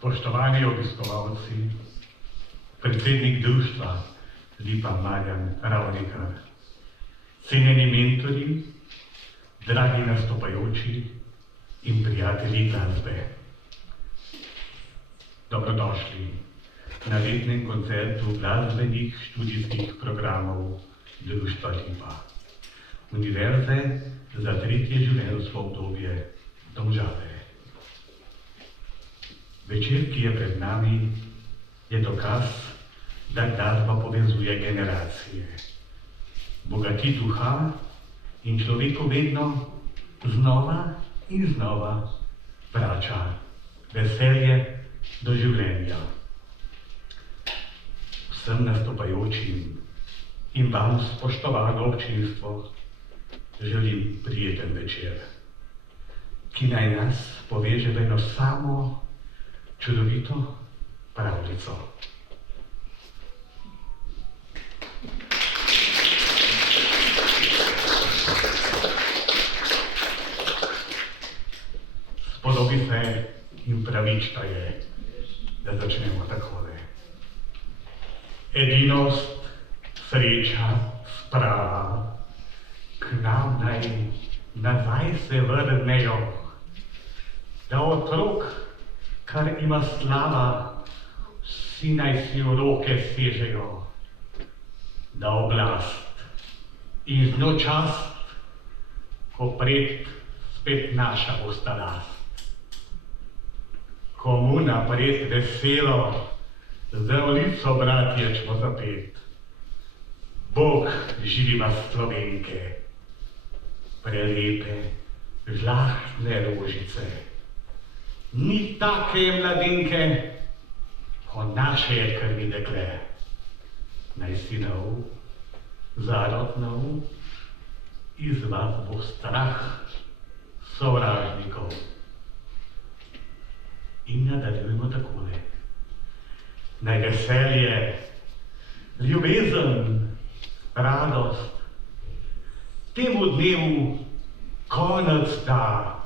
Spoštovani obiskovalci, predsednik društva Lipa Marjan Ravnikar, cenjeni mentori, dragi nastopajoči in prijatelji glasbe. Dobrodošli na letnem koncertu glasbenih študijskih programov Društva Lipa, Univerze za tretje življenjsko obdobje Domžale. Večer, ki je pred nami, je dokaz, da glasba povezuje generacije, bogati duha in človeku vedno znova in znova vrača veselje do življenja. Vsem nastopajočim in vam, spoštovano občinstvo, želim prijeten večer, ki naj nas poveže v eno samo čudovito pravljico. Spodobi se in pravična je, da začnemo takole. Edinost, sreča, sprava, k nam naj nazaj se vrnejo, da otrok, kar ima slava, vsi naj si v roke sežejo, da oblast in z njo čast, ko pred spet naša bosta last. Komu napred veselo, za ulico bratje čmo zapet. Bog živi vas Slovenke, prelepe, žlahtne rožice. Ni take mladenke, ko naše je krvi dekle. Naj sinov, zarod nov, iz vas bo strah sovražnikov. In nadaljujemo takole. Naj veselje, ljubezen, radost temu dnevu konec da.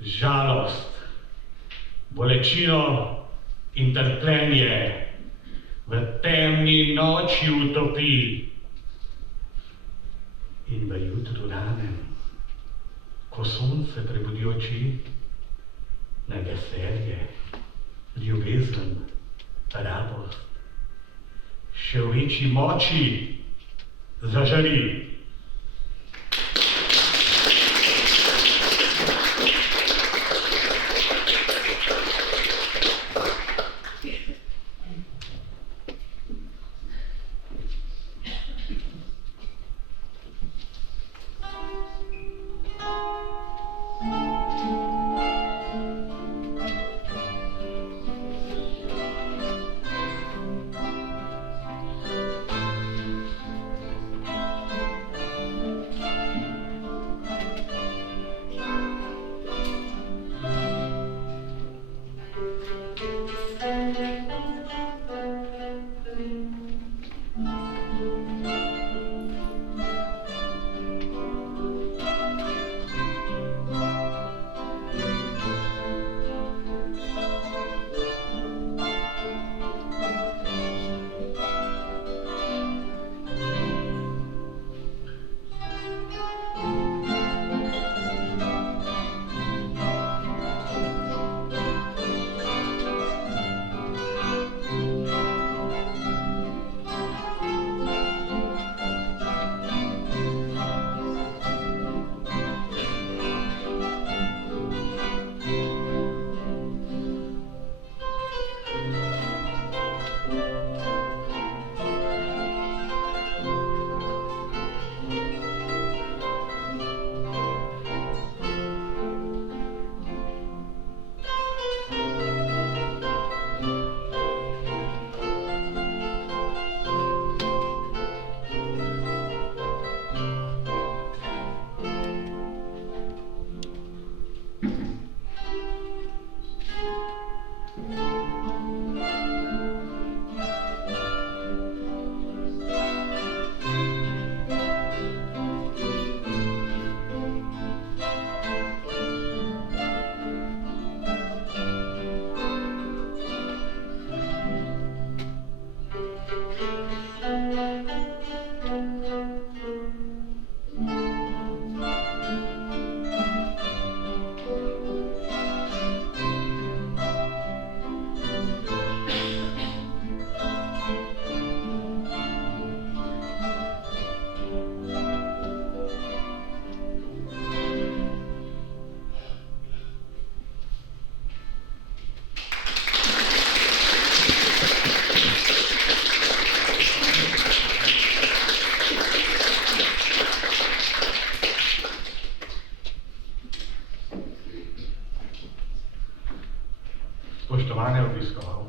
Žalost, bolečino in trpljenje v temni noči utopi. In v jutru ranem, ko sonce prebudi oči, naj veselje, ljubezen, radost še v večji moči zažari.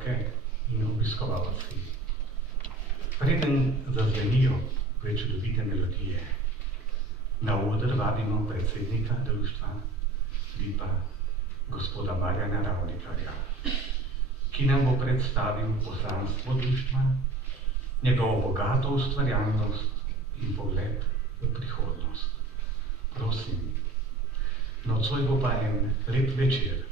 otroke in obiskovalci. Preden zazvenijo prečudovite melodije, na oder vabimo predsednika društva Lipa, gospoda Marjana Ravnikarja, ki nam bo predstavil poslanstvo društva, njegovo bogato ustvarjalnost in pogled v prihodnost. Prosim, nocoj bo pa en lep večer.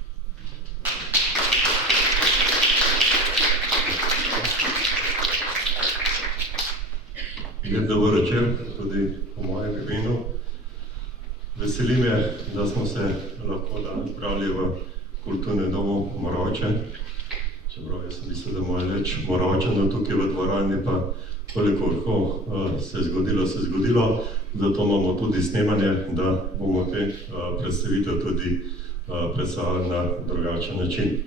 Lep dober večer, tudi v mojem imenu. Veseli me, da smo se lahko danes zbrali v kulturnem domu Moravče. Čeprav jaz sem mislil, da moje več Moravčanov tukaj v dvorani, pa koliko se je zgodilo. Zato imamo tudi snemanje, da bomo te predstavitev tudi predstavili na drugačen način.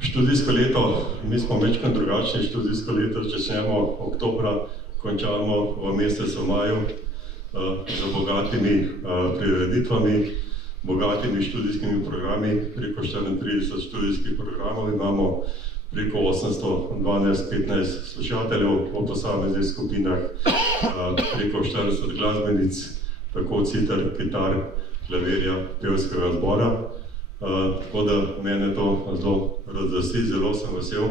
Študijsko leto, mi smo večkrat drugačni, študijsko leto začnemo oktobra, končamo v mesecu maju z bogatimi prireditvami, bogatimi študijskimi programi, preko 34 študijskih programov imamo, preko 812-15 slušateljev v posameznih skupinah, preko 40 glasbenic, tako citer, kitar, klavirja, pevskega zbora. Tako da mene to zelo razveseli, zelo sem vesel,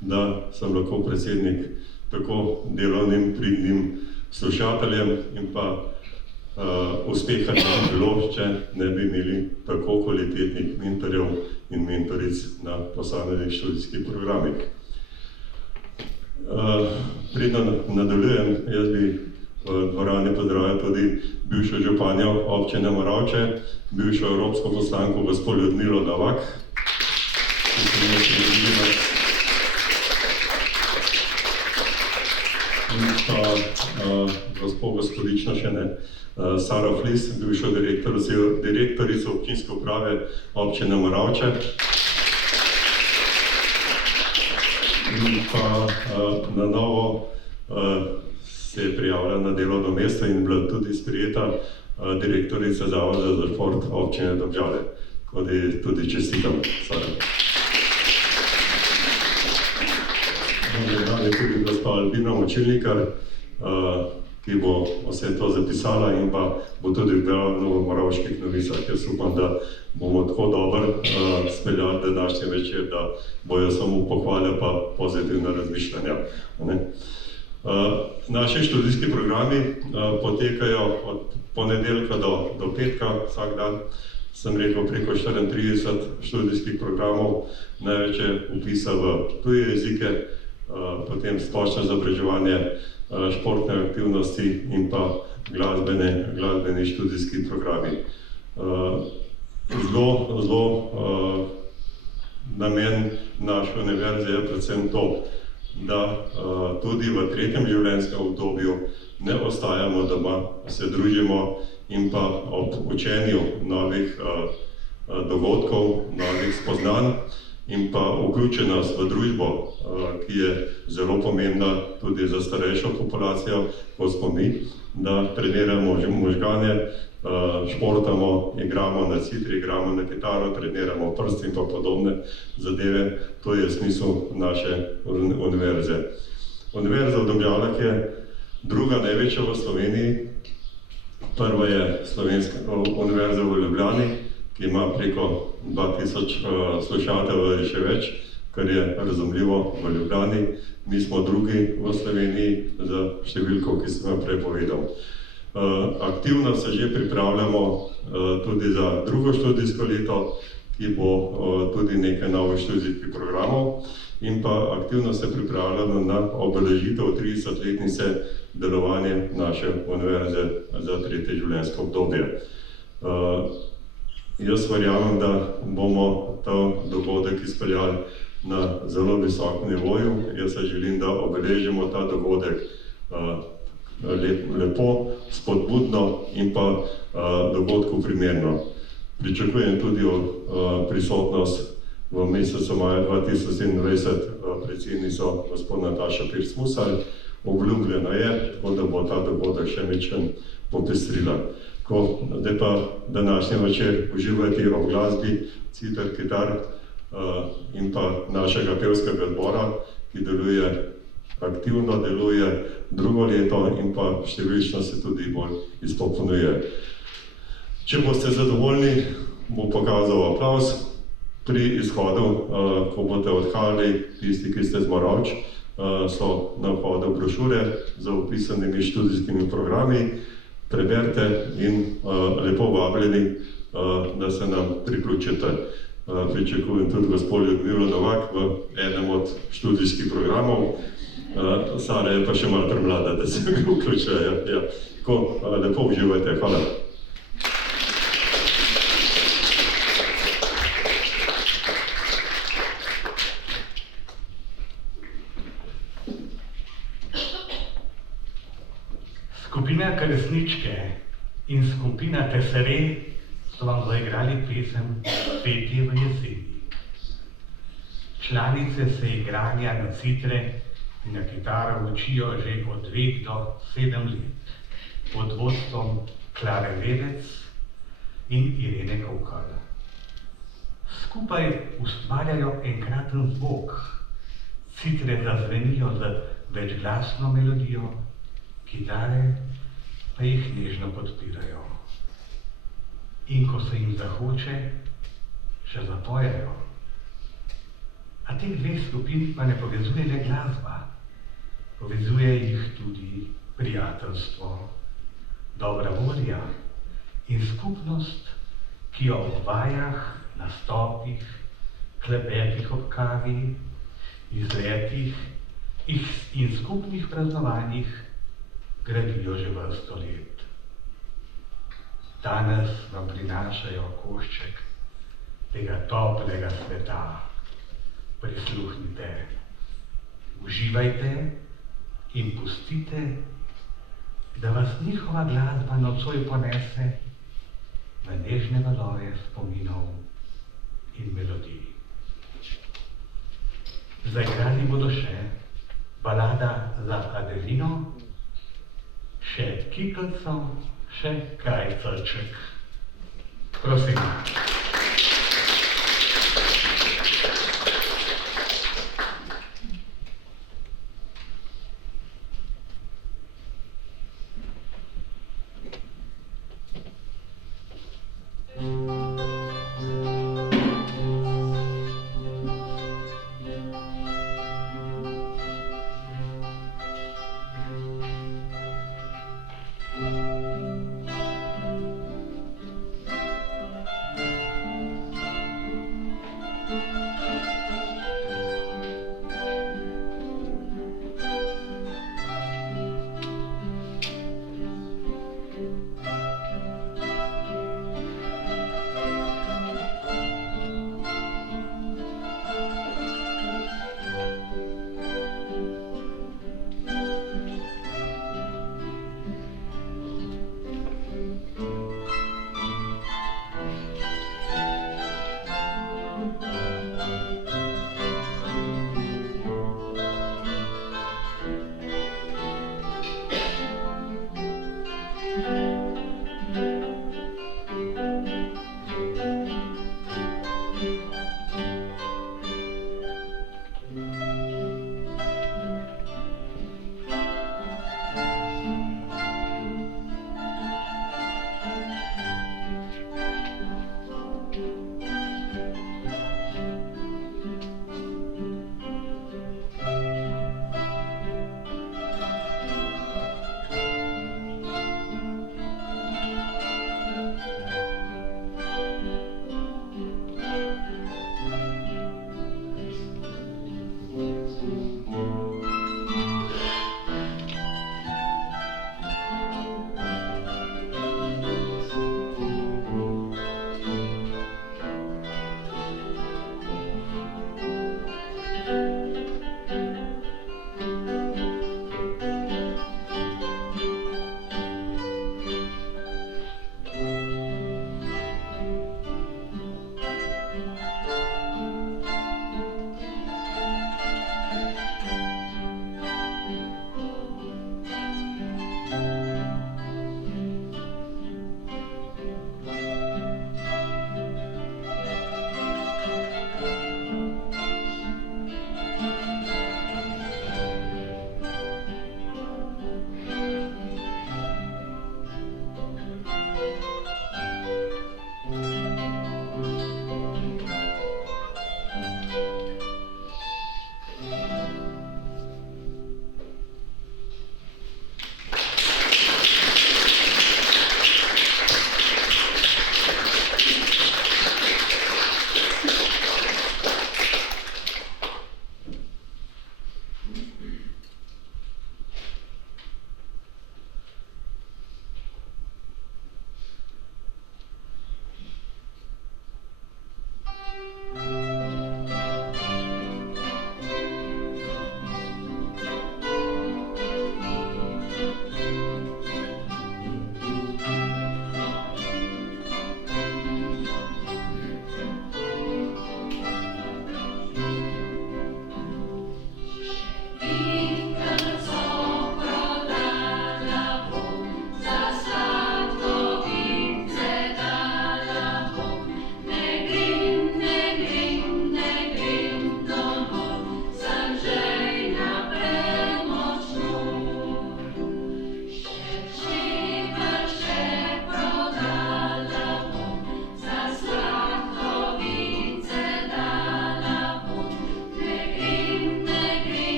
da sem lahko predsednik tako delovnim, pridnim slušateljem in pa uspeha ne bi bilo, če ne bi imeli tako kvalitetnih mentorjev in mentoric na posameznih študijskih programih. Preden nadaljujem, jaz bi v dvorani pozdravil tudi bivšo županjo občine Moravče, bivšo evropsko poslanko gospo Ljudmilo Novak, ki se mi je pridružila, in pa gospo gospodično še ne, Saro Flis, bivšo direktorico občinske uprave občine Moravče. In pa na novo se je prijavila na delovno mesto in bila tudi sprejeta direktorica Zavoda za šport občine Domžale. Tako da tudi čestitam, Sara. Dan je tudi gospa Albina Močilnikar, ki bo vse to zapisala in pa bo tudi objavljala v Moravških novicah. Jaz upam, da bomo tako dobro speljali današnji večer, da bojo samo pohvale pa pozitivna razmišljanja. Naši študijski programi potekajo od ponedeljka do petka, vsak dan. Sem rekel, preko 34 študijskih programov, največ je vpisa v tuje jezike, potem splošno izobraževanje, športne aktivnosti in pa glasbeni študijski programi. Zelo namen naše univerze je predvsem to, da tudi v tretjem življenjskem obdobju ne ostajamo doma, se družimo in pa ob učenju novih dogodkov, novih spoznanj in pa vključenost v družbo, ki je zelo pomembna tudi za starejšo populacijo, kot smo mi, da treniramo možgane, športamo, igramo na citri, igramo na kitaro, treniramo prst in pa podobne zadeve. To je smisel naše univerze. Univerza v Domžalah je druga največja v Sloveniji. Prva je Slovenska univerza v Ljubljani, ki ima preko 2000 slušateljev ali še več, kar je razumljivo v Ljubljani. Mi smo drugi v Sloveniji za številko, ki sem jo prej povedal. Aktivno se že pripravljamo tudi za drugo študijsko leto, ki bo tudi nekaj novih študijskih programov, in pa aktivno se pripravljamo na obeležitev 30-letnice delovanja naše univerze za tretje življenjsko obdobje. Jaz verjamem, da bomo ta dogodek izpeljali na zelo visokem nivoju. Jaz se želim, da obeležimo ta dogodek lepo, spodbudno in pa dogodku primerno. Pričakujem tudi prisotnost v mesecu maja 2027 predsednico gospod Nataša Pirc Musar. Obljubljeno je, tako da bo ta dogodek še večkrat popestrila. Zdaj pa današnji večer uživajte ob glasbi, citer, kitar, in pa našega pevskega zbora, ki aktivno deluje drugo leto in pa številčno se tudi bolj izpopolnjuje. Če boste zadovoljni, bo pokazal aplavz pri izhodu, ko boste odhajali, tisti, ki ste z Moravč, so na vhodu brošure z opisanimi študijskimi programi. Preberite in lepo vabljeni, da se nam priključite. Pričakujem tudi gospod Ljudmilo Novak v enem od študijskih programov. Sara je pa še malo premlada, da se vključuje. Lepo uživajte, hvala. Skupina Kresničke in skupina Tesere so vam zaigrali pesem Petje v jeseni. Članice se igranja na citre in na kitaro učijo že od 2 do 7 let pod vodstvom Klare Vedec in Irene Kokal. Skupaj ustvarjajo enkraten zvok, citre zazvenijo z večglasno melodijo, kitare pa jih nežno podpirajo. In ko se jim zahoče, še zapojejo. A teh 2 skupin pa ne povezuje le glasba, povezuje jih tudi prijateljstvo, dobra volja in skupnost, ki jo ob vajah, nastopih, klepetih ob kavi, izletih in skupnih praznovanjih gradijo že vrsto let. Danes vam prinašajo košček tega toplega sveta. Prisluhnite, uživajte in pustite, da vas njihova glasba nocoj ponese v nežne valove spominov in melodij. Zaigrali bodo še balada za Adelino, še Kiklico, še Krajcarček. Prosim.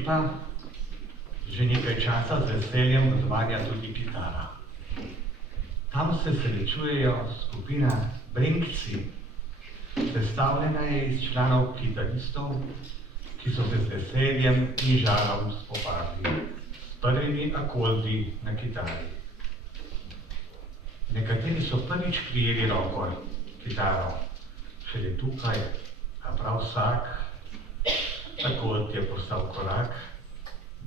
ekipa že nekaj časa z veseljem odvaja tudi kitara. Tam se srečujejo skupina Brenkci. Sestavljena je iz članov kitaristov, ki so se z veseljem in žarom spopadli s prvimi akordi na kitari. Nekateri so prvič prijeli roko kitaro, šele tukaj, a prav vsak akord je postal korak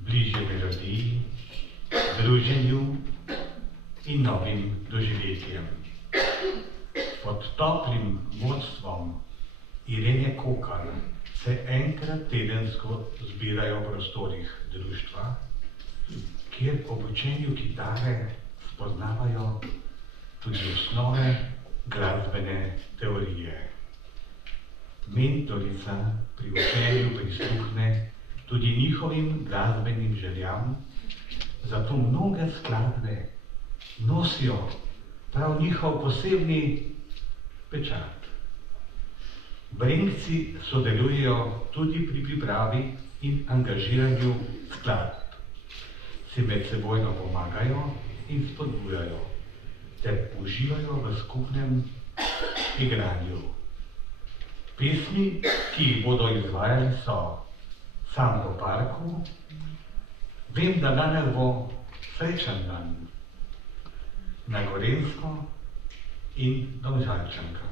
bližje melodiji, druženju in novim doživetjem. Pod toplim vodstvom Irene Kokar se enkrat tedensko zbirajo v prostorih društva, kjer ob učenju kitare spoznavajo tudi osnove glasbene teorije. Mentorica pri učenju prisluhne tudi njihovim glasbenim željam, zato mnoge skladbe nosijo prav njihov posebni pečat. Brenkci sodelujejo tudi pri pripravi in angažiranju skladb. Si medsebojno pomagajo in spodbujajo, ter uživajo v skupnem igranju. Pesmi, ki jih bodo izvajali, so Sam po parku, Vem, da danes bo srečen dan, Na Gorenjsko in Domžalčanka.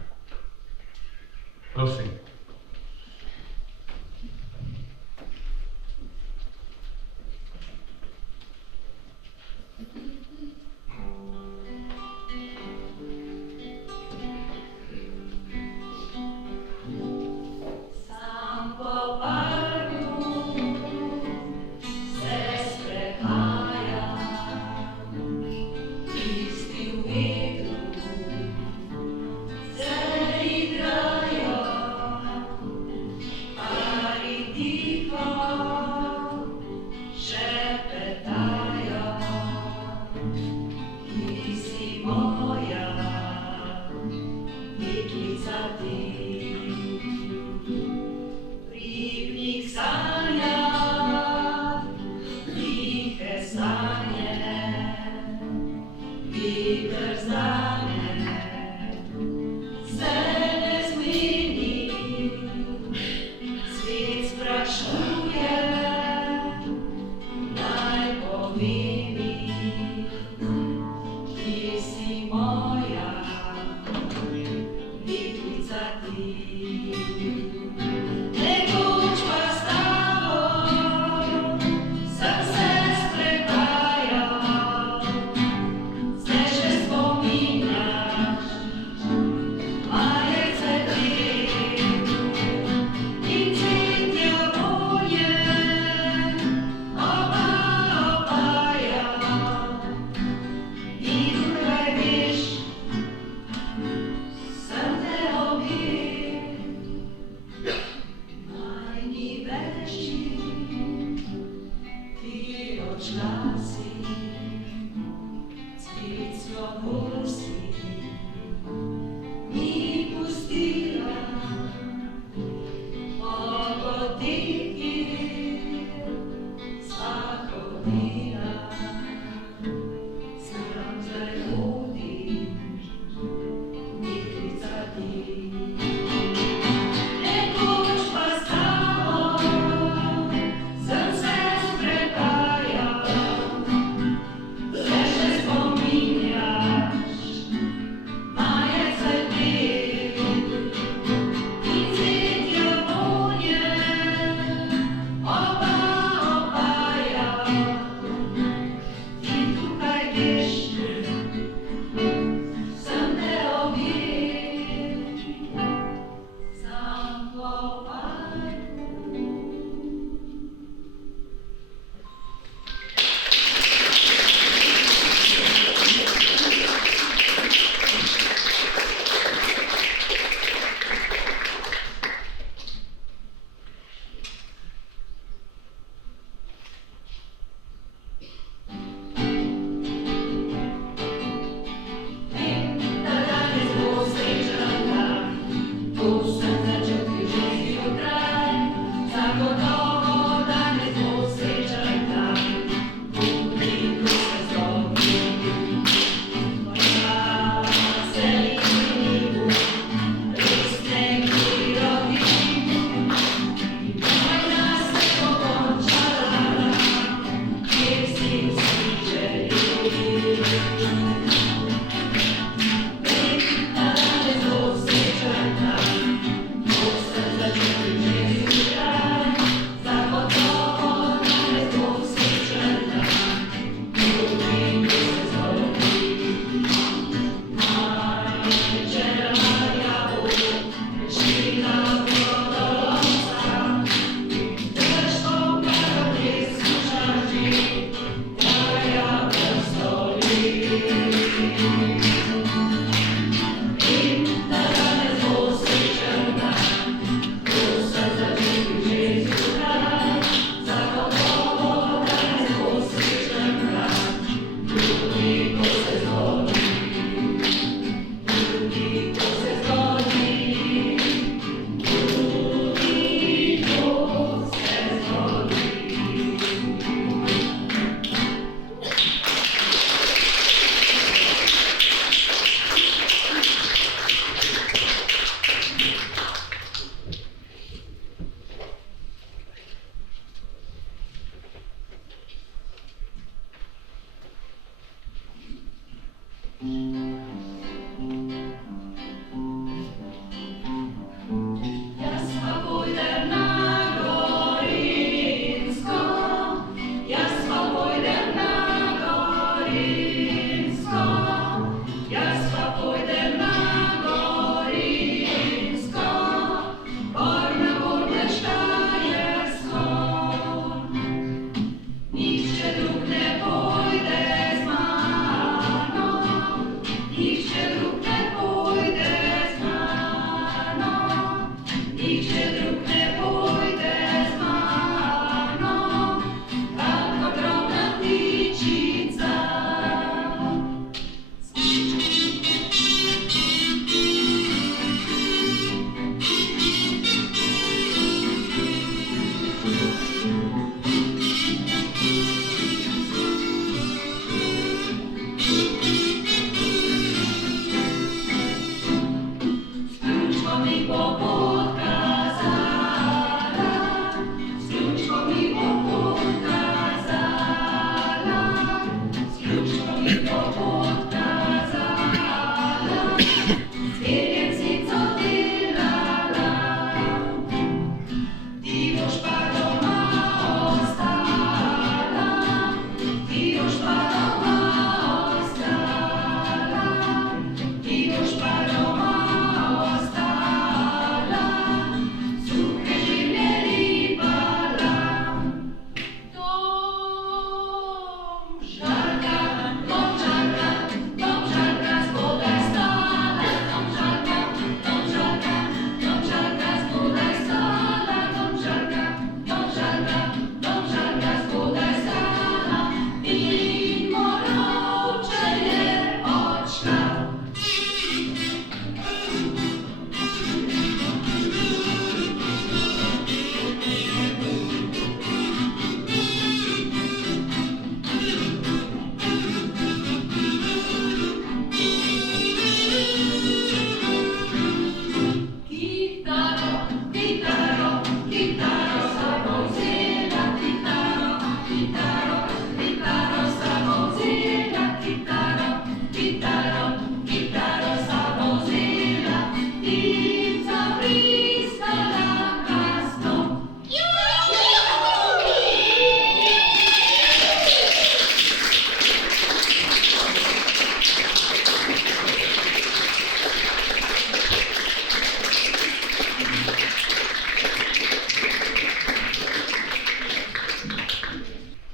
Prosim.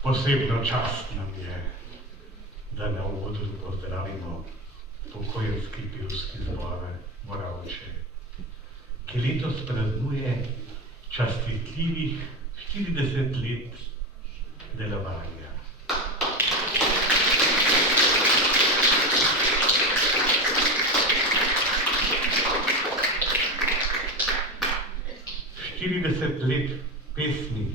Posebno čast nam je, da na uvodu pozdravimo pokojevski pevski zbor Moravče, ki letos praznuje častitljivih 40 let delovanja. Štirideset let pesmi,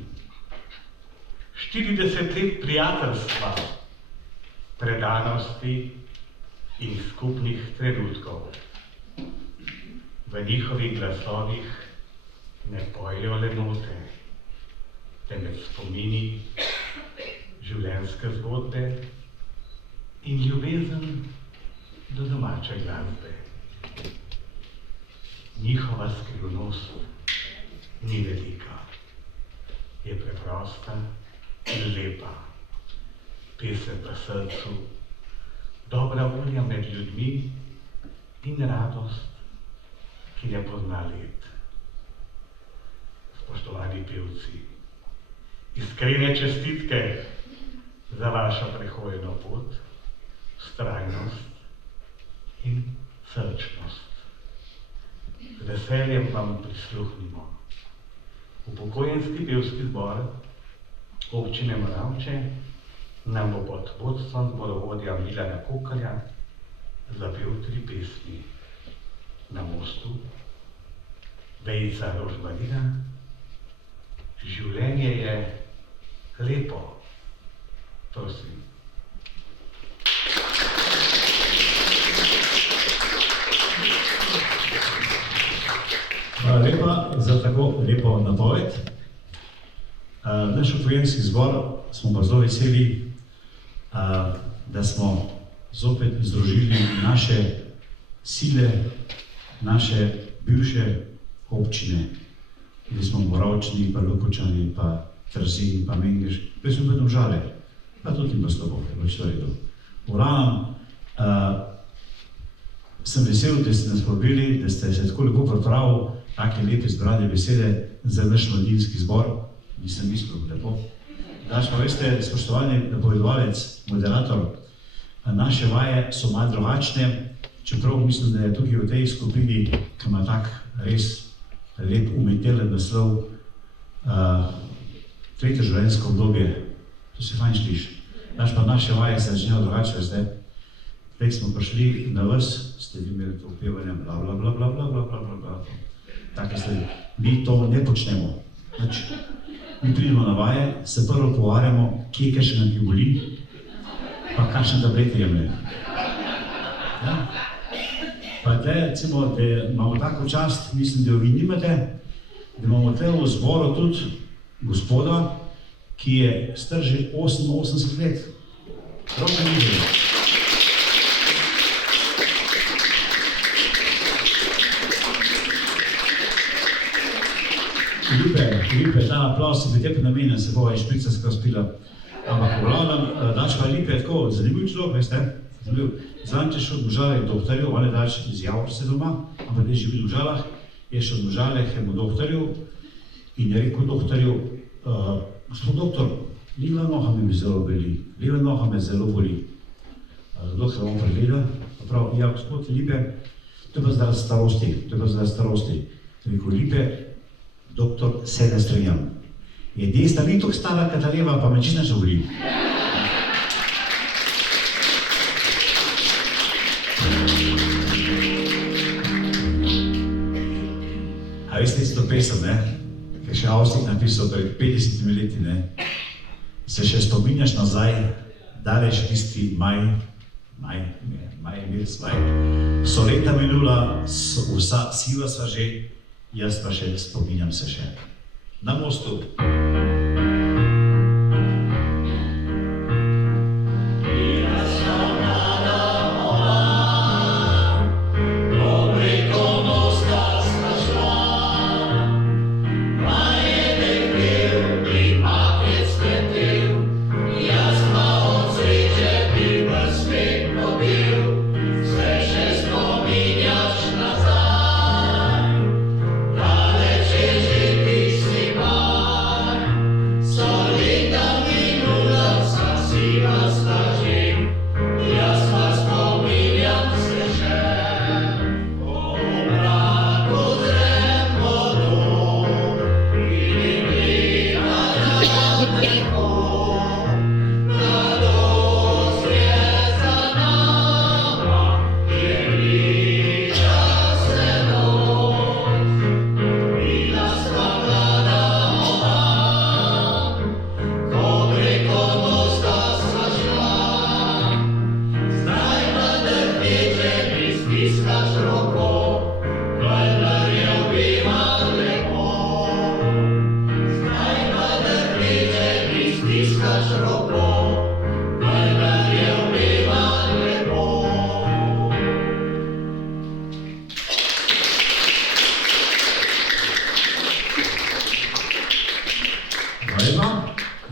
40 let prijateljstva, predanosti in skupnih trenutkov. V njihovih glasovih ne pojejo le note, temveč spomini, življenjske zgodbe in ljubezen do domače glasbe. Njihova skrivnost ni velika, je preprosta in lepa, pesem v srcu, dobra volja med ljudmi in radost, ki ne pozna let. Spoštovani pevci, iskrene čestitke za vašo prehojeno pot, vztrajnost in srčnost. Z veseljem vam prisluhnimo. Upokojenski pevski zbor občine Moravče nam bo pod vodstvom zborovodja Milana Kokalja zapel 3 pesmi. Na mostu, Vejica rožmarina, Življenje je lepo. Prosim. Hvala lepa za tako lepo napoved. Naš upokojenski zbor smo pa zelo veseli, da smo zopet združili naše sile, naše bivše občine, kjer smo Moravčni, pa Lukočani, pa Trzin, pa Mengeš, pa smo pa Domžale, pa tudi in pa Slovo, pač to je to. Uranom, sem vesel, da ste nas povabili, da ste se tako lepo pripravili, take lepe zbrane besede za naš mladinski zbor, nisem mislil lepo. Daš pa veste, spoštovani napovedovalec, moderator, naše vaje so malo drugačne, čeprav mislim, da je tukaj v tej skupini, ki ima tak res lep umetelen naslov, tretje življenjsko obdobje, to se fajn sliši. Daš pa naše vaje se začnejo drugače, veste. Prej smo prišli na vas, ste vi imeli to upevanje, bla bla bla bla bla bla bla bla bla. Take stvari. Mi to ne počnemo. Znači, mi pridemo na vaje, se prvo pogovarjamo, kje kaj še nam ki boli, pa kakšne tablete jemlje. Ja? Pa tle, recimo, da imamo tako čast, mislim, da jo vi nimate, da imamo tle v zboru tudi gospoda, ki je star že 88 let. Roke mi gre. Lipe, ta aplauz se bi tepe namenjen, se bova šprica skroz pila. Ampak v glavnem, Dačka Lipe je tako zanimiv človek, veste? Zanče šel v Domžale k doktorju, on je Dač izjavil se doma, ampak ne živi v Domžalah, je šel v Domžale k doktorju in je rekel doktorju, gospod doktor, leva noha me zelo boli, leva noha me zelo boli. Doktor on pregleda, pa pravi, ja, gospod Lipe, to je pa zaradi starosti, rekel Lipe, doktor, se ne strinjam. Je desna ni tako stara, kot ta leva, pa me čisto nič ne boli. A veste isto pesem, ne? Ker še Avstik napisal pred 50 leti, ne? Se še spominjaš nazaj, daleč tisti maj je mir svaj. So leta minula, vsa siva sva že, jaz pa še spominjam se še. Na mostu.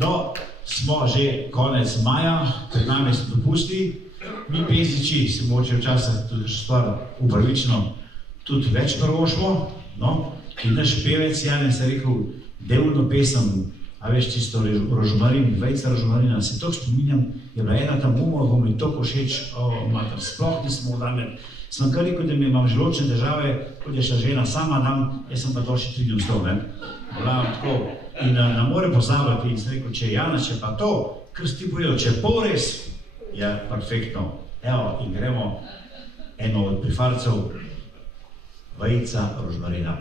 No, smo že konec maja, pred nami so dopusti. Mi pesniči si mogoče včasih tudi stvar upravičeno tudi več prvošmo, no, in naš pevec Janez je rekel, delno pesem, a veš, čisto rožmarin, vejca rožmarina, se toliko spominjam, je bila ena tam umor, bo mi toliko všeč, mater, sploh nismo odame. Sem kar rekel, da mi imam želočne težave, kot je še žena sama dam, jaz sem pa to še 3 dni vstal, ne. Bila tako, in ne more pozabiti, in sem rekel, če Janez, če pa to, kar si ti povedal, če pol res, je perfektno. Evo, in gremo eno od prifarcev, vejca rožmarina.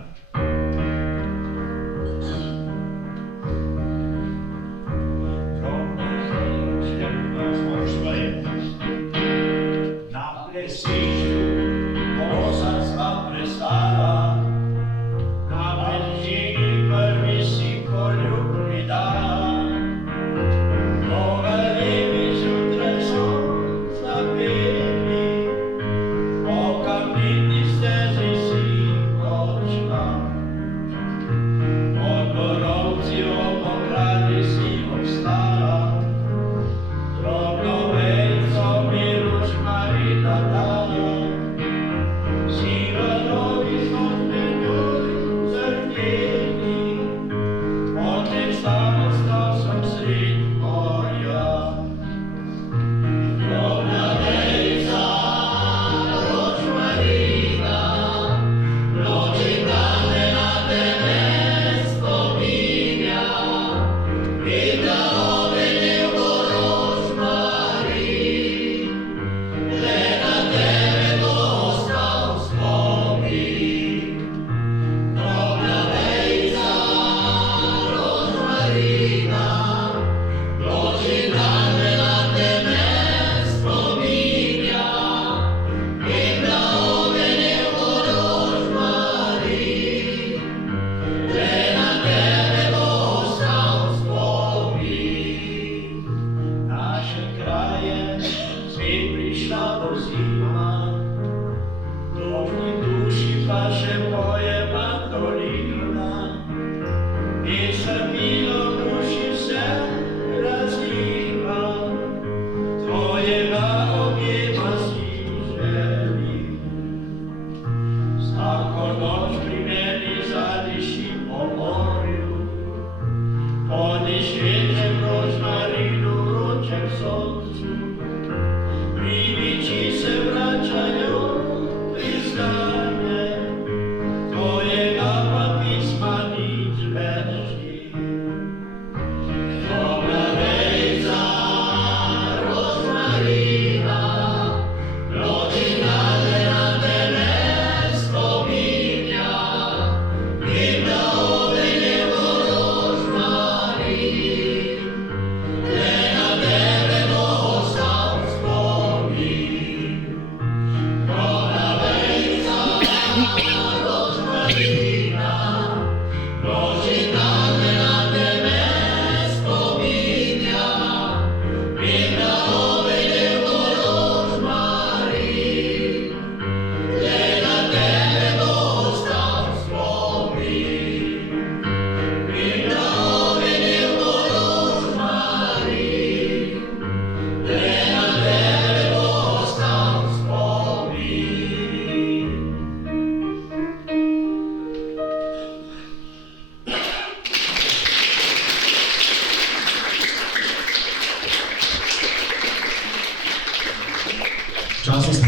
Be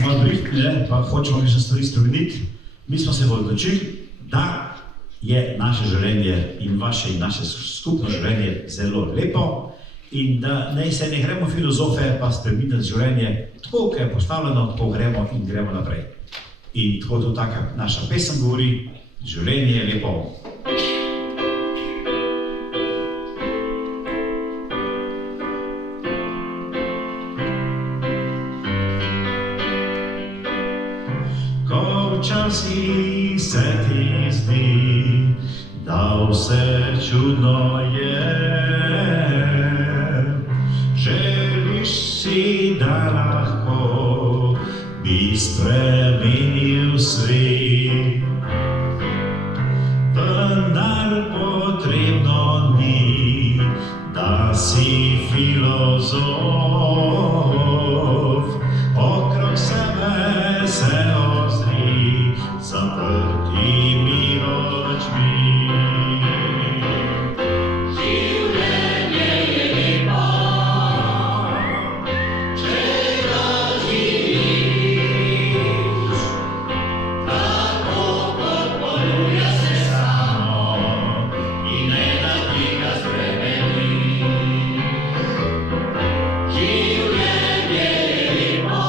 malo driftili, pa hočemo še stvari spremeniti. Mi smo se odločili, da je naše življenje in vaše in naše skupno življenje zelo lepo in da ne gremo filozofe, pa spremeniti življenje tako, kot je postavljeno, tako gremo in gremo naprej. In tako to taka naša pesem govori, življenje je lepo. Včasih se ti zdi, da vse čudno je. Želiš si, da lahko bi spremenil svet. Vendar potrebno ni, da si filozof. Okrog sebe se ozri zaprtimi očmi. Življenje je lepo, če ga živiš, tako kot ponuja se samo in ne da ti ga spremeniš. Življenje je lepo,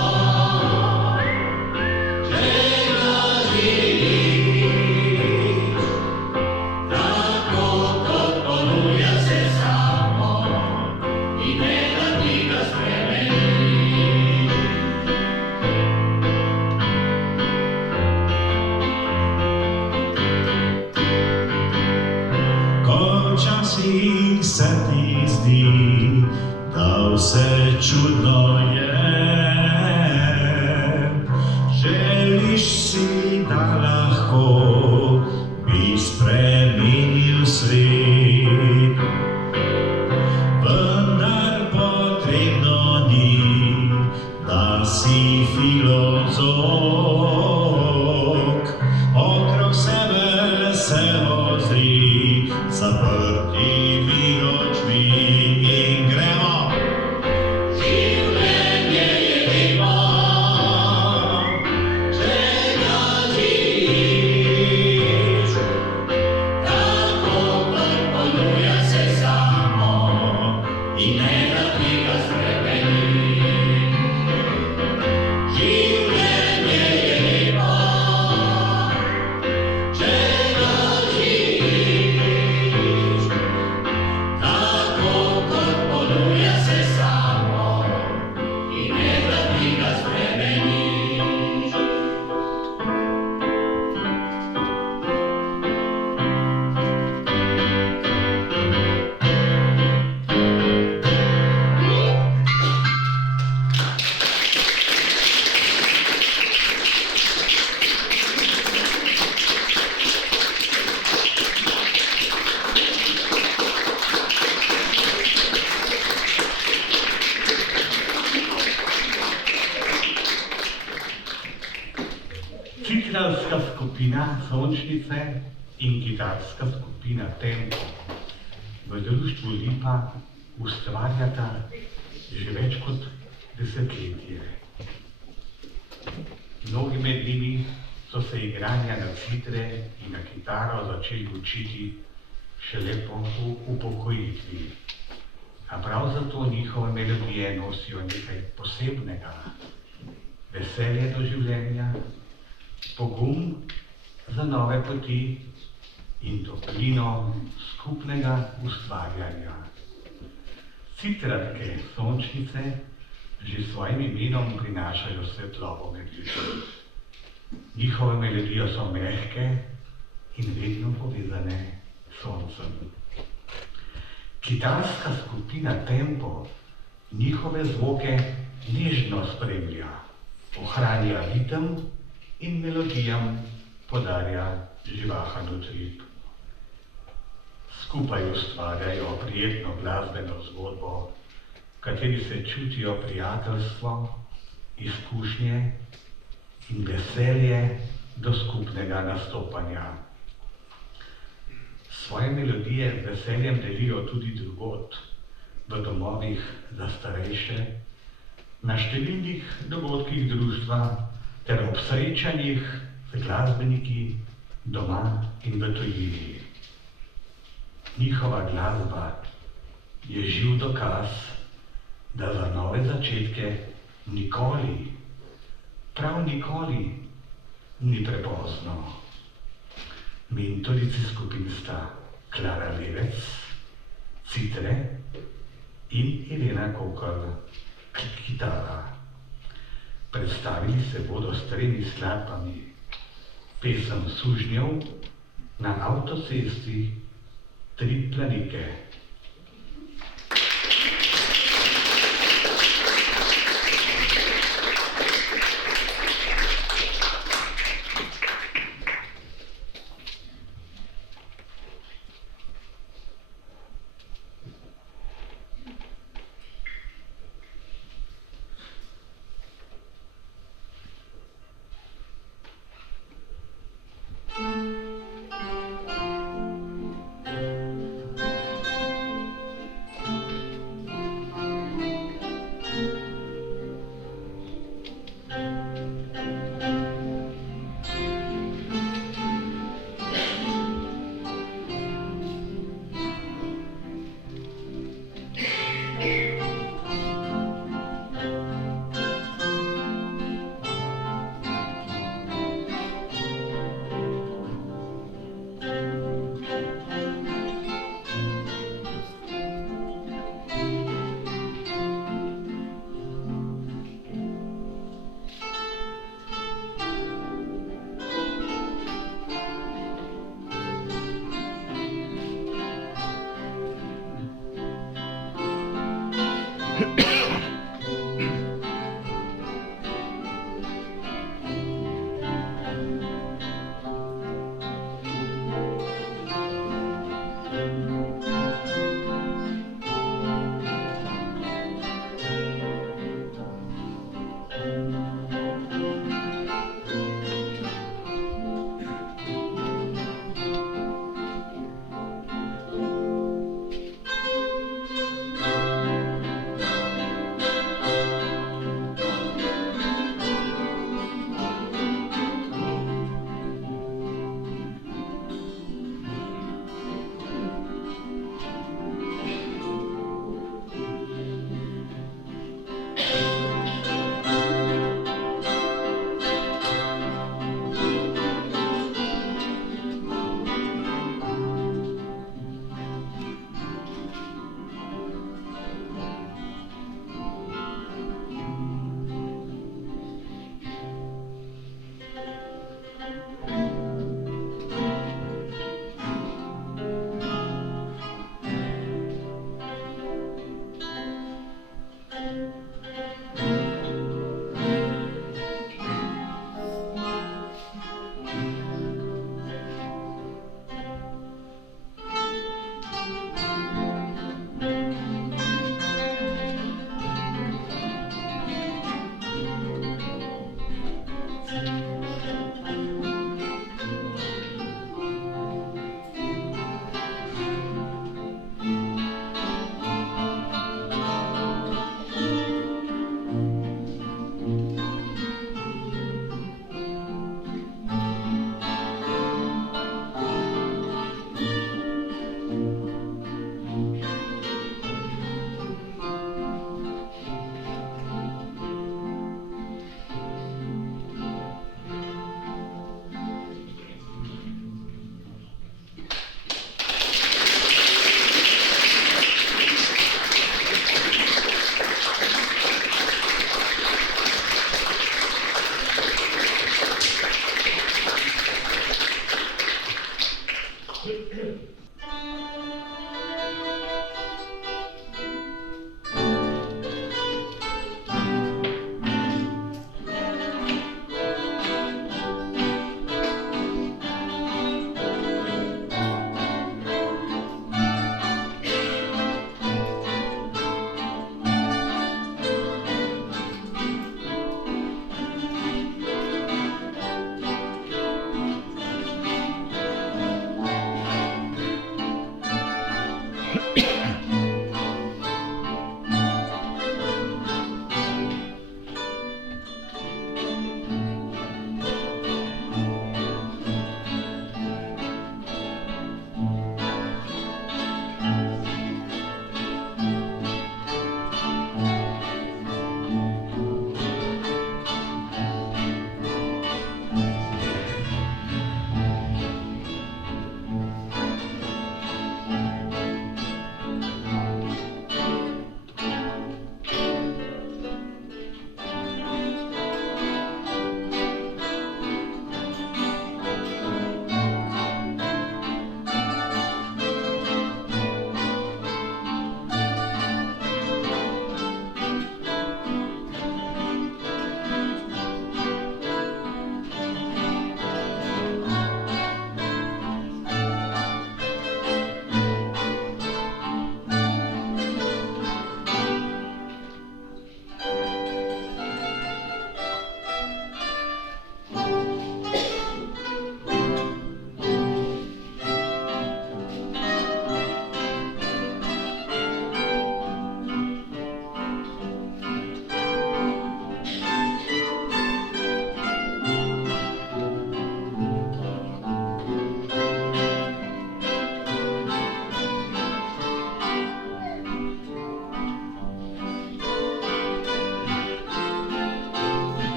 če ga živiš, tako kot ponuja se samo in ne da ti ga spremeniš. Ko včasih se ti zdi, da vse čudno je, želiš si, da lahko bi spremenil svet. Vendar potrebno ni, da si filozof. Okrog sebe se ozri zaprtimi očmi in gremo. Življenje je lepo, če ga živiš, tako kot ponuja se samo in ne da ti ga spremeniš. Življenje je lepo, če ga živiš, tako kot ponuja se samo in ne da ti ga spremeniš. Citralska skupina Sončnice in kitarska skupina Tempo v društvu Lipa ustvarjata že več kot desetletje. Mnogi med njimi so se igranja na citre in na kitaro začeli učiti šele po upokojitvi. A prav zato njihove melodije nosijo nekaj posebnega. Veselje do življenja, pogum za nove poti in toplino skupnega ustvarjanja. Citratke Sončnice že s svojim imenom prinašajo svetlobo med ljudmi. Njihove melodije so mehke in vedno povezane s soncem. Kitarska skupina Tempo njihove zvoke nežno spremlja, ohranja ritem in melodijam podarja živahen utrip. Skupaj ustvarjajo prijetno glasbeno zgodbo, v kateri se čutijo prijateljstvo, izkušnje in veselje do skupnega nastopanja. Svoje melodije z veseljem delijo tudi drugod, v domovih za starejše, na številnih dogodkih društva ter ob srečanjih z glasbeniki doma in v tujini. Njihova glasba je živ dokaz, da za nove začetke nikoli, prav nikoli ni prepozno. Mentorici skupin sta Klara Levec, Citre in Irena Kokl, kitara. Predstavili se bodo s 3 skladbami pesem Sužnjev, Na avtocesti 3 planike.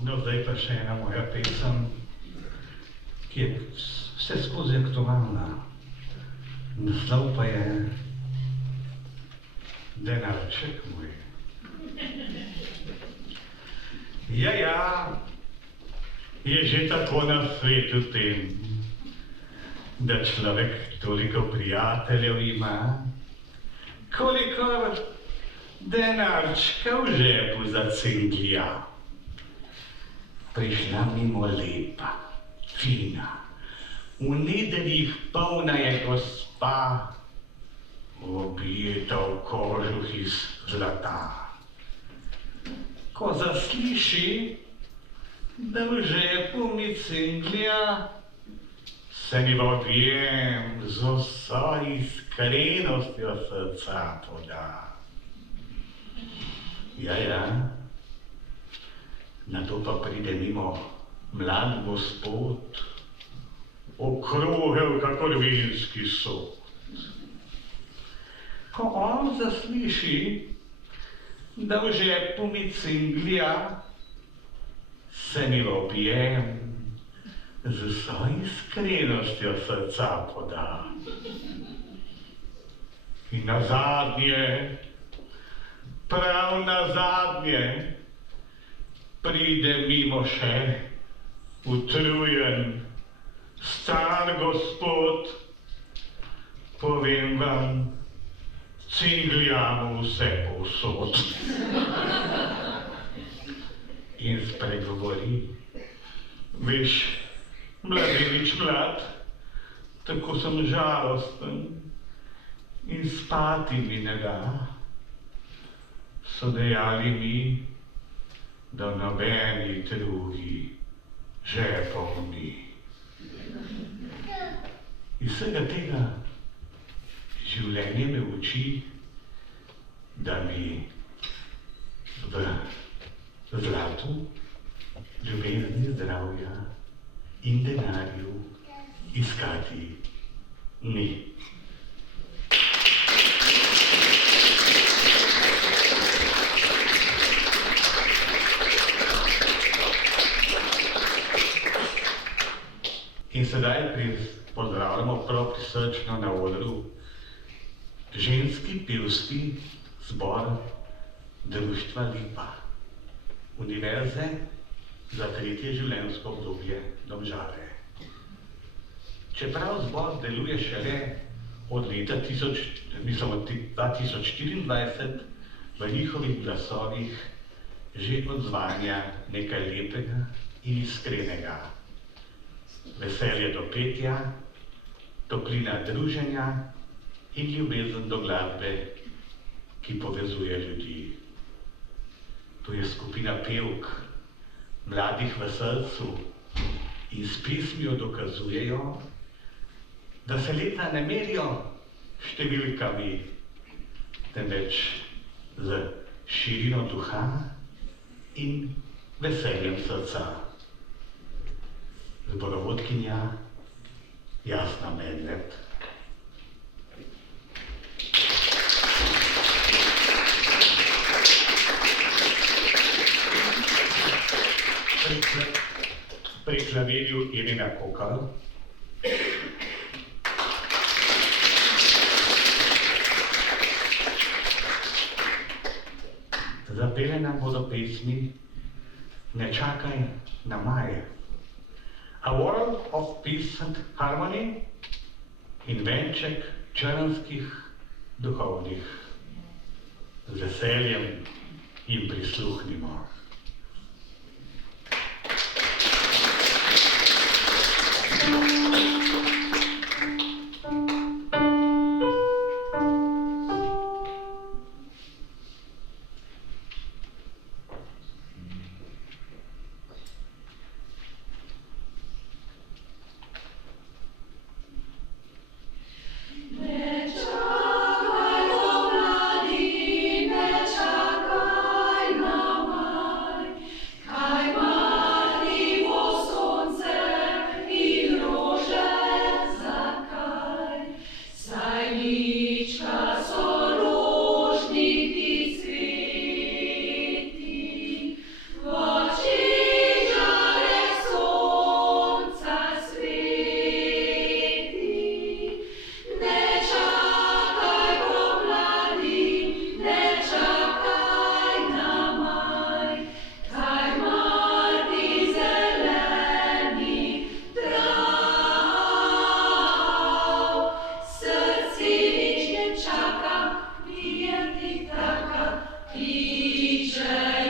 No zdaj pa še ena moja pesem, ki je vse skozi aktualna. Naslov pa je Denarček moj. Ja, je že tako na svetu tem, da človek toliko prijateljev ima, kolikor denarčka v žepu zacinglja. Prišla mimo lepa, fina, v nedeljih polna je gospa, objeta v kožuh iz zlata. Ko zasliši, da v žepu mi cinglja, se mi v objem z vso iskrenostjo srca poda. Ja, nato pa pride mimo mlad gospod, okrogel kakor vinski sod. Ko on zasliši, da v žepu mi cinglja, se mi v objem z vso iskrenostjo srca poda. In nazadnje, prav nazadnje, pride mimo še utrujen star gospod, povem vam, cinglja mu vse povsod. In spregovori, veš, mladenič mlad, tako sem žalosten in spati mi ne da. So dejali mi, da nobeni drugi žepov ni. Iz vsega tega življenje me uči, da mi v zlatu, ljubezni, zdravja in denarju iskati ni. In sedaj pozdravljamo prav prisrčno na odru ženski pevski zbor Društva Lipa, Univerze za tretje življenjsko obdobje Domžale. Čeprav zbor deluje šele od leta 2024, v njihovih glasovih že odzvanja nekaj lepega in iskrenega. Veselje do petja, toplina druženja in ljubezen do glasbe, ki povezuje ljudi. To je skupina pevk, mladih v srcu, in s pismijo dokazujejo, da se leta ne merijo številkami, temveč z širino duha in veseljem srca. Zborovodkinja Jasna Medved. Pri klavirju Irina Kokal. Zapele nam bodo pesmi Ne čakaj na maj, A World of Peace and Harmony in venček črnskih duhovnih. Z veseljem jim prisluhnimo. Israel.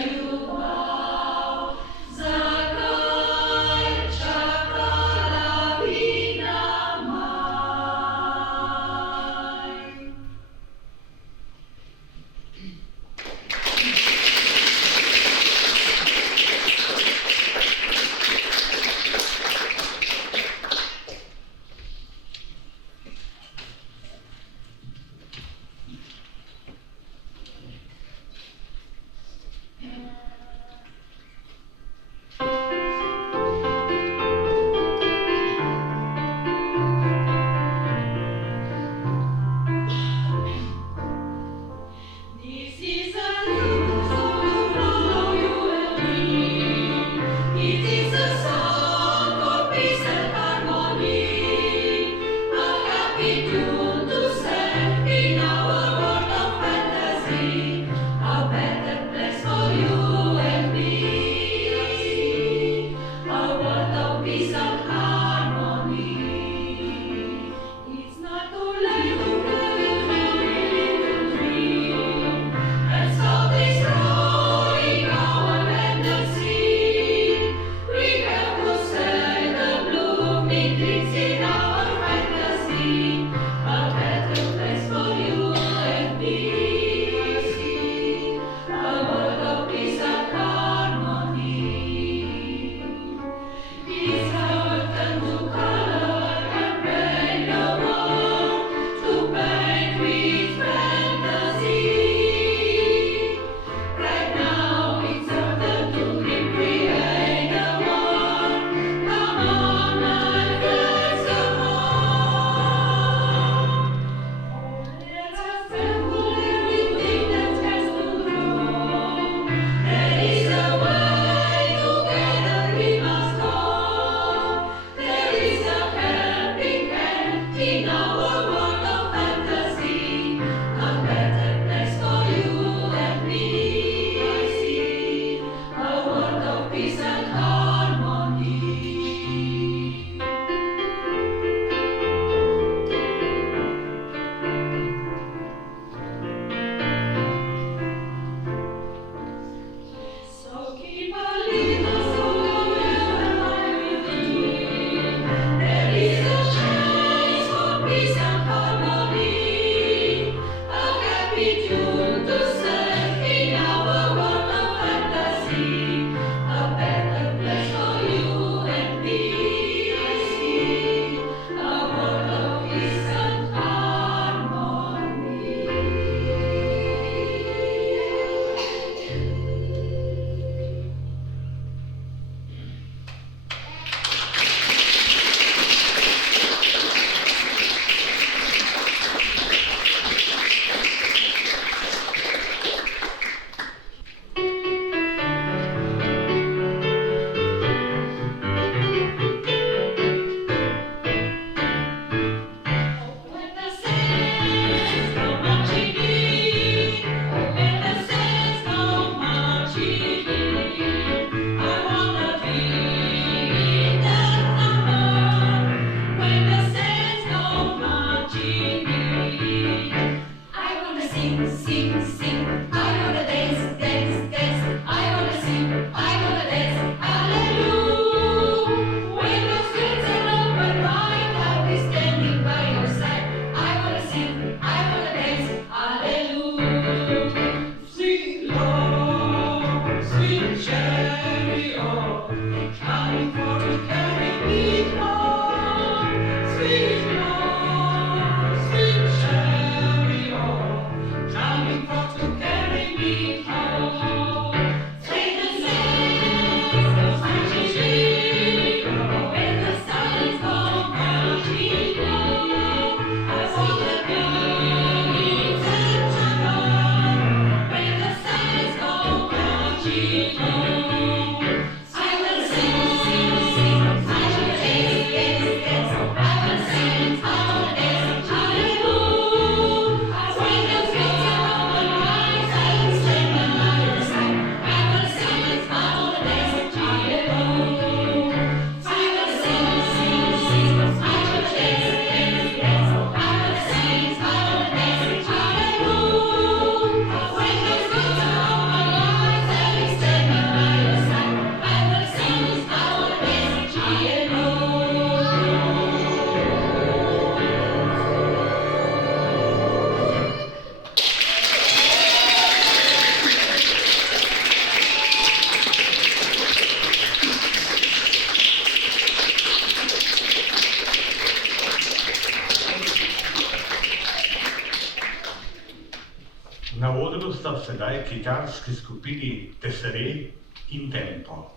Na odru sta sedaj kitarski skupini Tesere in Tempo.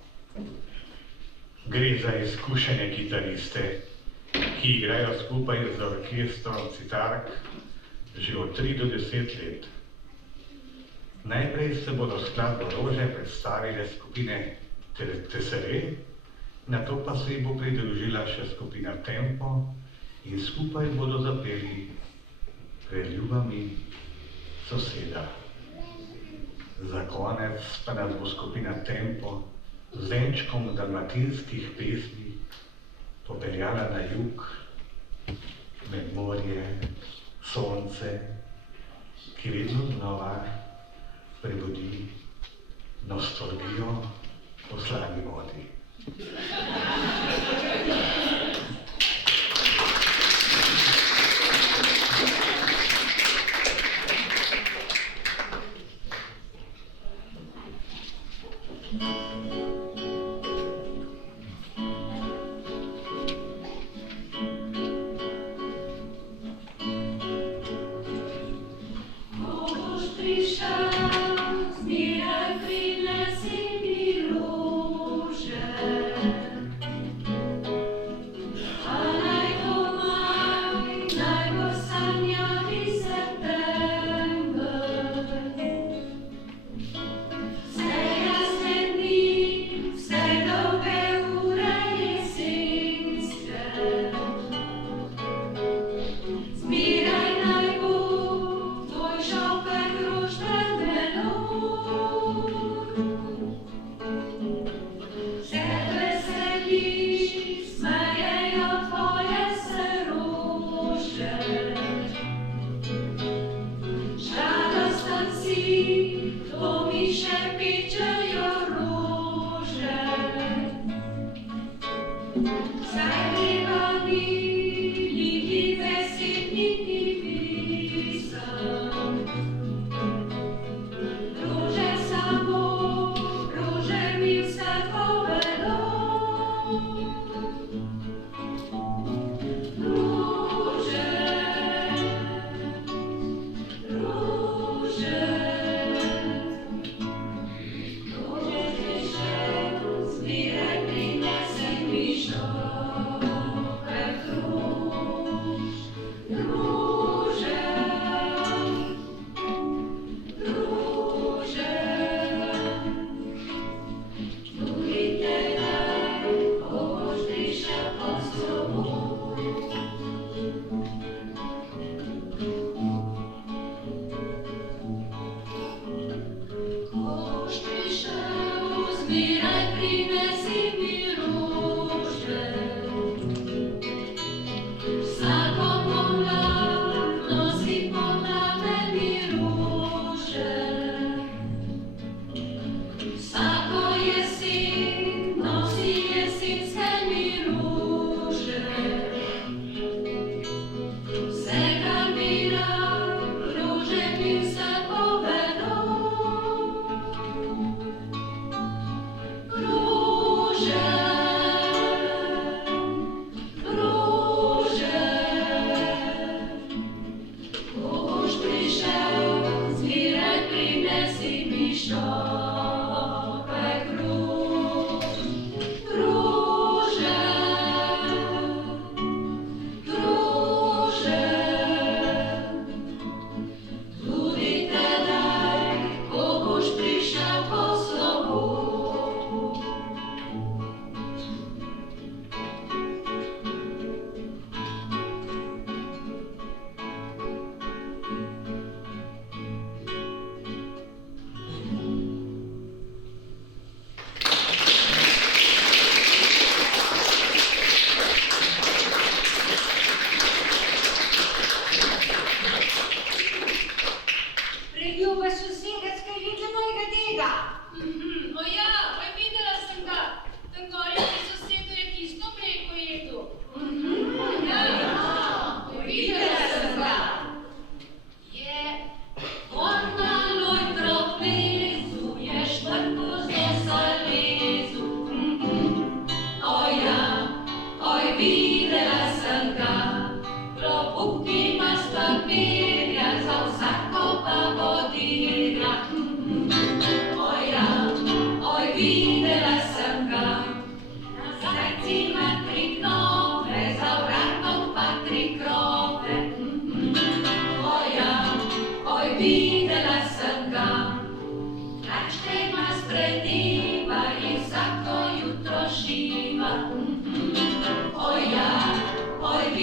Gre za izkušene kitariste, ki igrajo skupaj z orkestrom Citark že od 3 do 10 let. Najprej se bodo skladbo Rože predstavile skupine Tesere, nato pa se jih bo pridružila še skupina Tempo in skupaj bodo zapeli Preljuba mi soseda. Za konec pa nas bo skupina Tempo z venčkom dalmatinskih pesmi popeljala na jug, med morje, sonce, ki vedno znova prebudi nostalgijo po slani vodi. Zbieraj, prinesie mi šopek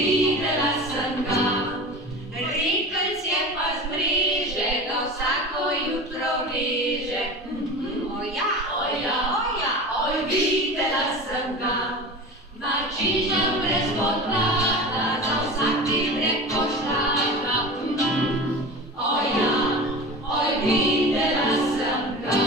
videla sem ga. Rikelc je pa z mreže, ga vsako jutro veže. Oja, oja, oja, oj, videla sem ga. Mačižem brez podklada, za vsaki breg pošlaka. Oja, oj, videla sem ga.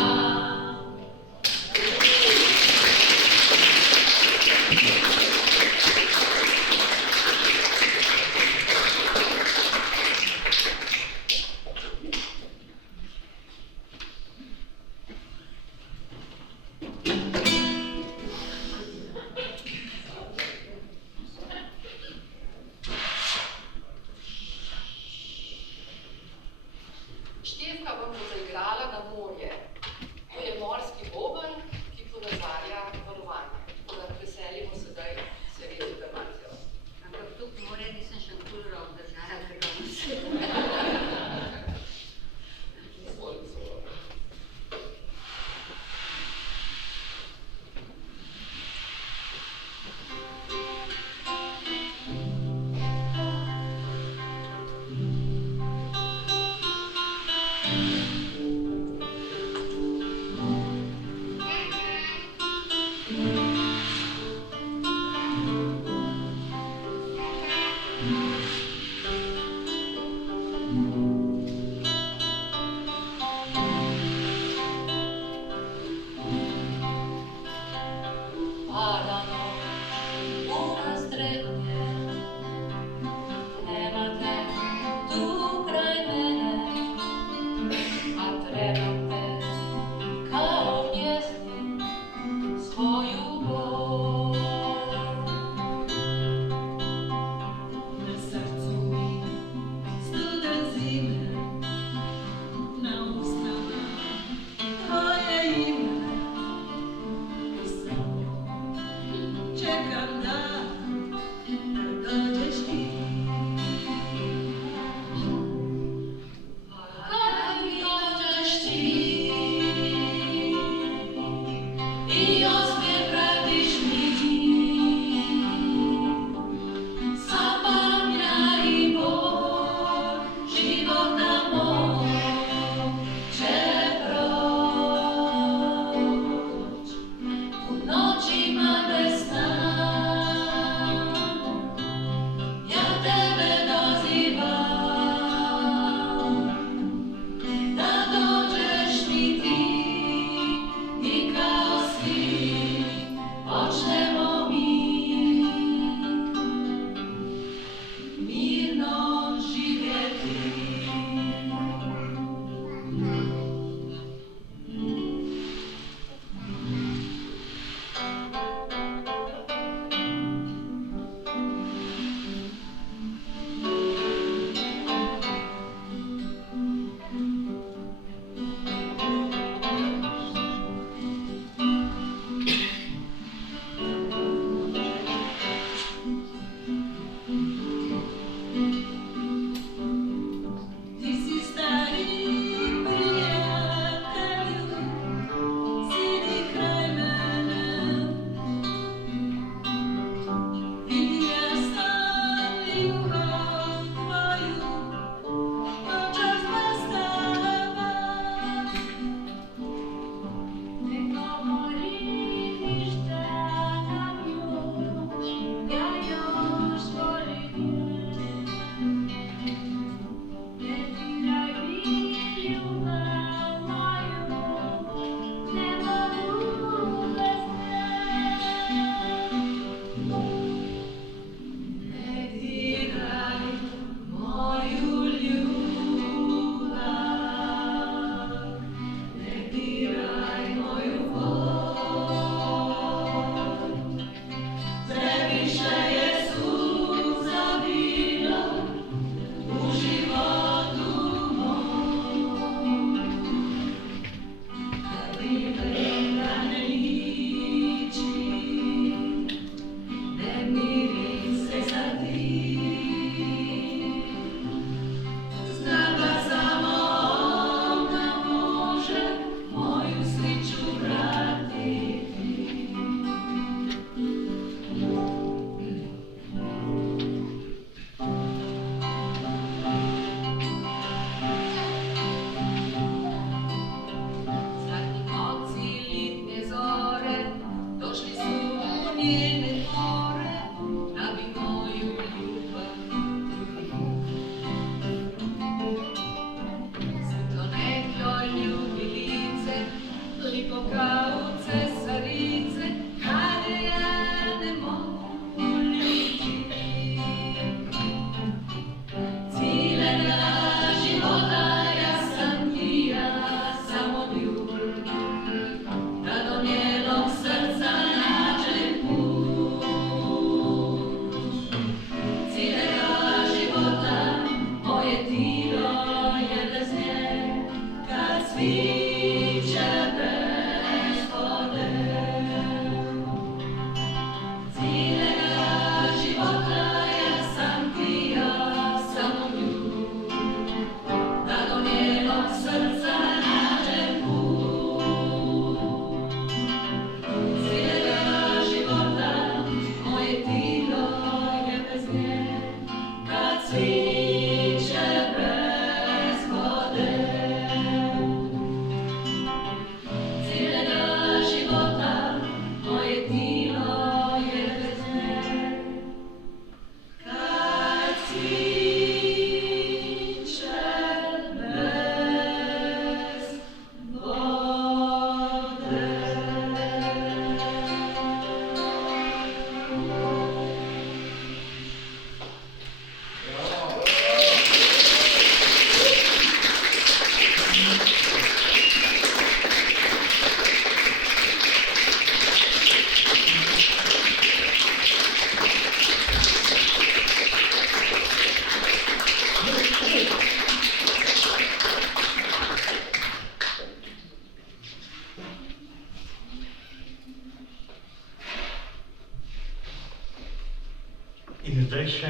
In zdaj še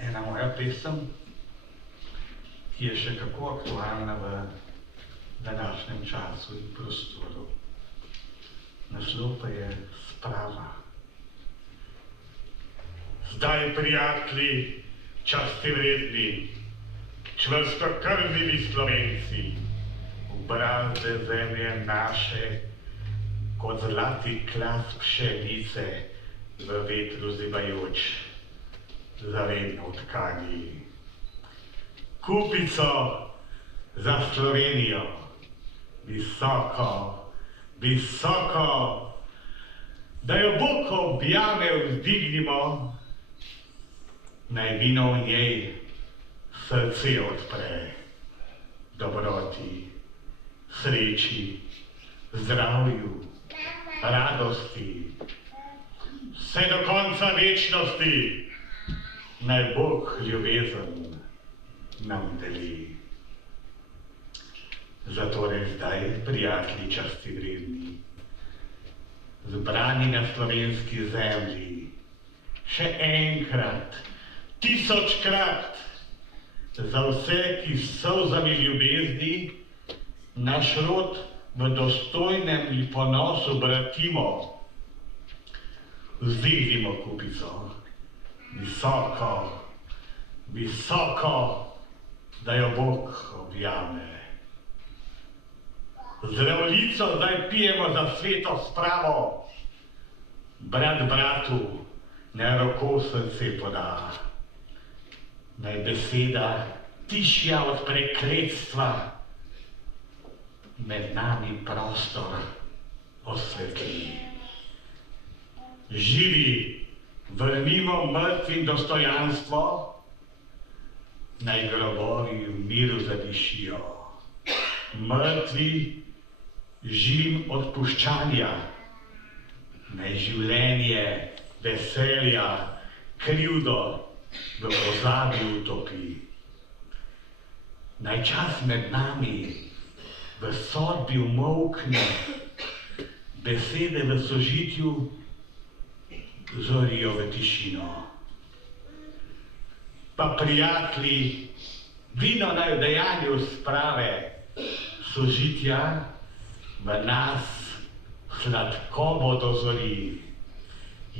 ena moja pesem, ki je še kako aktualna v današnjem času in prostoru. Naslov pa je Sprava. Zdaj, prijatelji, časti vredni, čvrsto krvni Slovenci, v brazde zemlje naše, kot zlati klas pšenice, v vetru zibajoč, zavedno v tkani. Kupico za Slovenijo, visoko, visoko, da jo Bog objame vzdignimo, naj vino v njej srce odpre, dobroti, sreči, zdravju, radosti, vse do konca večnosti, naj Bog ljubezen nam deli. Zatorej zdaj, prijatelji časti vredni, zbrani na slovenski zemlji, še enkrat, 1000-krat, za vse, ki s solzami ljubezni naš rod v dostojnem in ponosu bratimo, vzdignimo kupico, visoko, visoko, da jo Bog objame. Zdravljico zdaj pijemo za sveto spravo, brat bratu naj roko v srce poda, naj beseda tišja od prekletstva med nami prostor osvetli. Živi, vrnimo mrtvim dostojanstvo, naj grobovi v miru zadišijo. Mrtvi, žim odpuščanja, naj življenje, veselja, krivdo v pozabi utopi. Naj čas med nami v sodbi umolkne, besede v sožitju zorijo v tišino. Pa prijatelji, vino naj v dejanju sprave, sožitja v nas sladkobo dozori.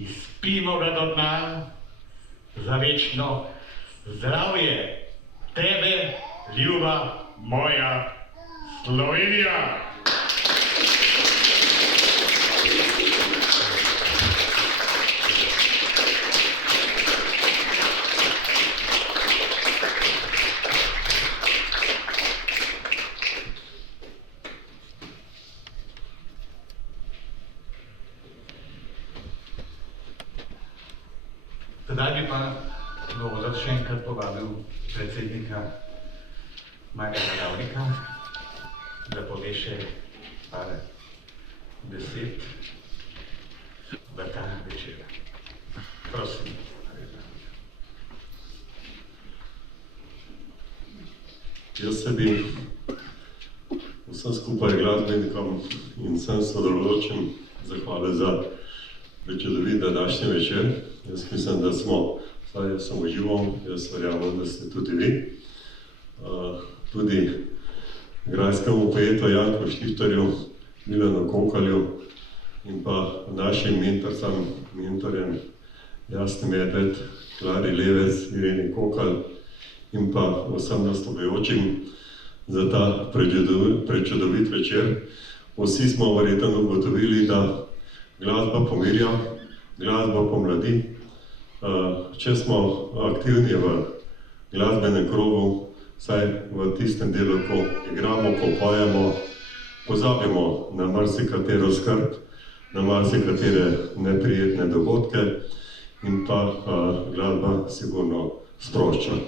Izpimo ga do dna za večno zdravje tebe, ljuba moja Slovenija. Sedaj bi pa Lozar še enkrat povabil predsednika Marjana Ravnika, da pove še par besed v ta večer. Prosim. Jaz se bi vsem skupaj glasbenikom in vsem sodelujočim zahvalil za prečudovit današnji večer. Jaz mislim, da smo, vsaj jaz sem užival, jaz verjamem, da ste tudi vi. Tudi grajskemu poetu Janku Štiftarju, Milanu Kokalju in pa našim mentorjem Jasni Medved, Klari Levec, Ireni Kokal in pa vsem nastopajočim za ta prečudovit večer. Vsi smo verjetno ugotovili, da glasba pomirja, glasba pomladi. Če smo aktivni v glasbenem krogu, vsaj v tistem delu, ko igramo, ko pojemo, pozabimo na marsikatero skrb, na marsikatere neprijetne dogodke in pa glasba sigurno sprošča.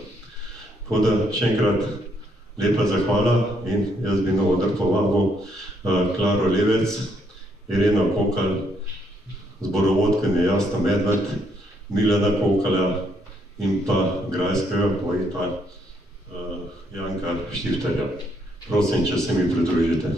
Tako da še enkrat lepa zahvala in jaz bi na oder povabil Klaro Levec, Ireno Kokal, zborovodkinjo Jasno Medved, Milana Kokalja in pa grajskega poeta Janka Štiftarja. Prosim, če se mi pridružite.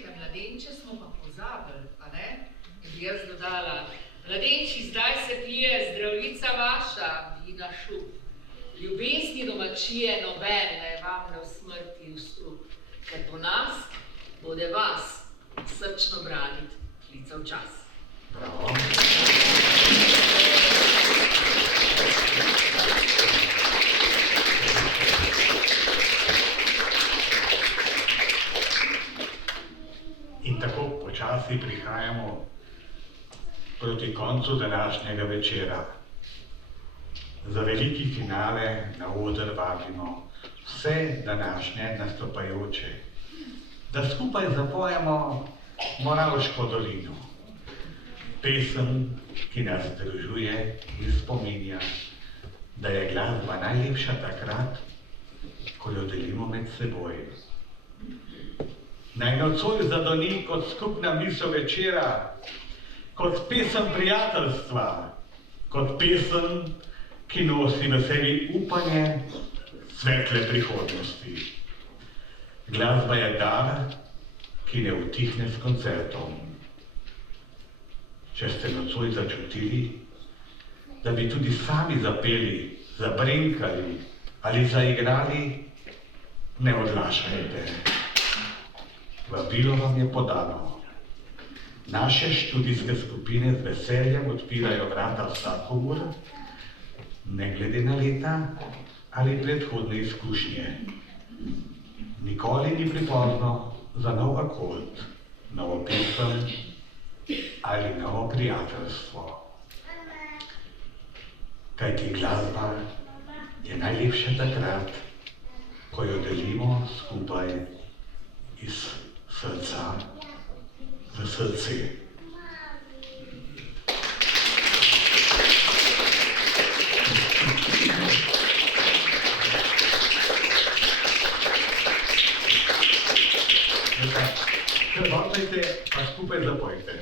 nekaj mladenče smo pa pozabili, a ne? In bi jaz dodala, mladenči, zdaj se pije zdravljica vaša, Vina Šup. Ljubezni domačije nobene vam ne v smrti v strup, ker po nas bode vas srčno branit klical čas. Bravo. In tako počasi prihajamo proti koncu današnjega večera. Za veliki finale na oder vabimo vse današnje nastopajoče, da skupaj zapojemo Moravško dolino. Pesem, ki nas združuje in spominja, da je glasba najlepša takrat, ko jo delimo med seboj. Naj nocoj zadoni kot skupna misel večera, kot pesem prijateljstva, kot pesem, ki nosi v sebi upanje svetle prihodnosti. Glasba je dar, ki ne utihne s koncertom. Če ste nocoj začutili, da bi tudi sami zapeli, zabrenkali ali zaigrali, ne odlašajte. Vabilo vam je podano. Naše študijske skupine z veseljem odpirajo vrata vsakomur, ne glede na leta ali predhodne izkušnje. Nikoli ni prepozno za nov akord, novo pesem ali novo prijateljstvo. Kajti glasba je najlepša takrat, ko jo delimo skupaj iz srca v srce. Prvotnejte, pa skupaj zapojte.